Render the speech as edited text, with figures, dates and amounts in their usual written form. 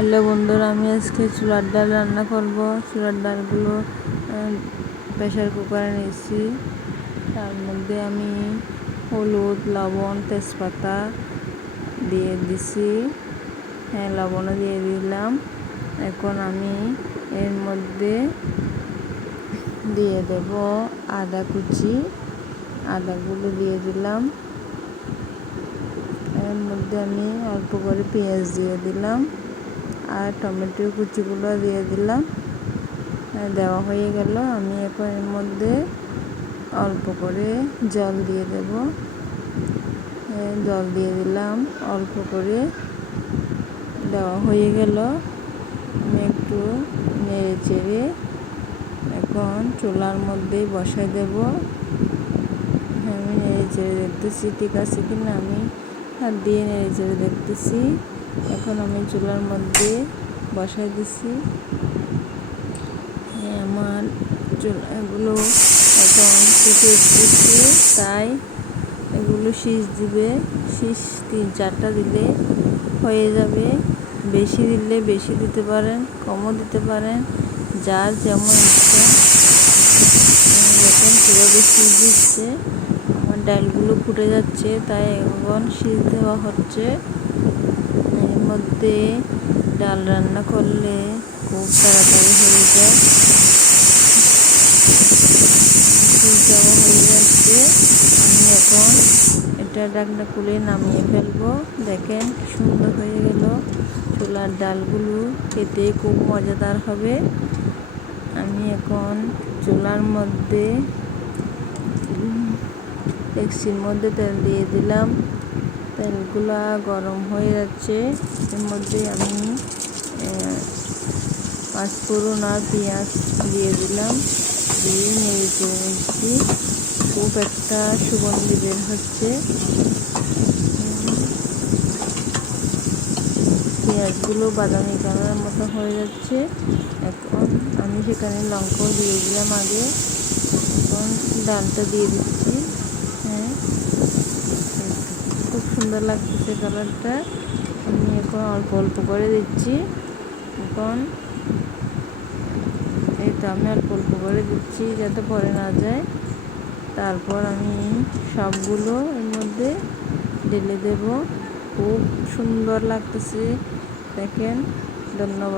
Hello বন্ধুরা, আমি আজকে চুলার ডাল রান্না করব। চুলার ডালগুলো প্রেশার কুকারে নিয়েছি। তার মধ্যে আমি হলুদ, লবণ, তেজপাতা দিয়ে দিছি। লবণও দিয়ে দিলাম। এখন আমি এর মধ্যে দিয়ে দেব আদা কুচি। আদাগুলো দিয়ে দিলাম। এর মধ্যে আমি অল্প করে পেঁয়াজ দিয়ে দিলাম আর টমেটো কুচিগুলো দিয়ে দিলাম। দেওয়া হয়ে গেল। আমি এখন এর মধ্যে অল্প করে জল দিয়ে দেব। জল দিয়ে দিলাম অল্প করে। দেওয়া হয়ে গেল। আমি একটু নেড়ে চেড়ে এখন চুলার মধ্যে বসাই দেব। আমি নেড়ে চেড়ে দেখতেছি ঠিক আছে কিনা। আমি হাত দিয়ে নেড়ে চেড়ে দেখতেছি। এখন আমি চুলার মধ্যে বসাই দিছি। আমার এগুলো এখন ফুটে উঠতেছে, তাই এগুলো শীষ দিবে। শীষ 3-4টা দিলে হয়ে যাবে। বেশি দিলে বেশি দিতে পারেন, কমও দিতে পারেন, যার যেমন ইচ্ছা। এখন কীভাবে শীষ দিচ্ছে, আমার ডালগুলো ফুটে যাচ্ছে, তাই এখন শীষ দেওয়া হচ্ছে। এর মধ্যে ডাল রান্না করলে খুব তাড়াতাড়ি হয়ে যায়। শীষ দেওয়া হয়ে যাচ্ছে। আমি এখন এটা ঢাকনা খুলে নামিয়ে ফেলবো। দেখেন কি সুন্দর হয়ে গেল। চুলার ডালগুলো খেতে খুব মজাদার হবে। আমি এখন চুলার মধ্যে ডেকচির মধ্যে তেল দিয়ে দিলাম। তেলগুলা গরম হয়ে যাচ্ছে। এর মধ্যে আমি পাঁচফোড়ন আর পেঁয়াজ দিয়ে দিলাম। দিয়ে নেড়ে চেড়ে নিচ্ছি। খুব একটা সুগন্ধি বের হচ্ছে। পেঁয়াজগুলো বাদামি কালার মতো হয়ে যাচ্ছে। এখন আমি সেখানে লঙ্কাও দিয়ে দিলাম আগে। এখন ডালটা দিয়ে দিচ্ছি। খুব সুন্দর লাগতেছে কালারটা। আমি এখন অল্প অল্প করে দিচ্ছি। এখন এই তো আমি অল্প অল্প করে দিচ্ছি যাতে পড়ে না যায়। তারপর আমি সবগুলো এর মধ্যে ঢেলে দেব। খুব সুন্দর লাগতেছে, দেখেন। ধন্যবাদ।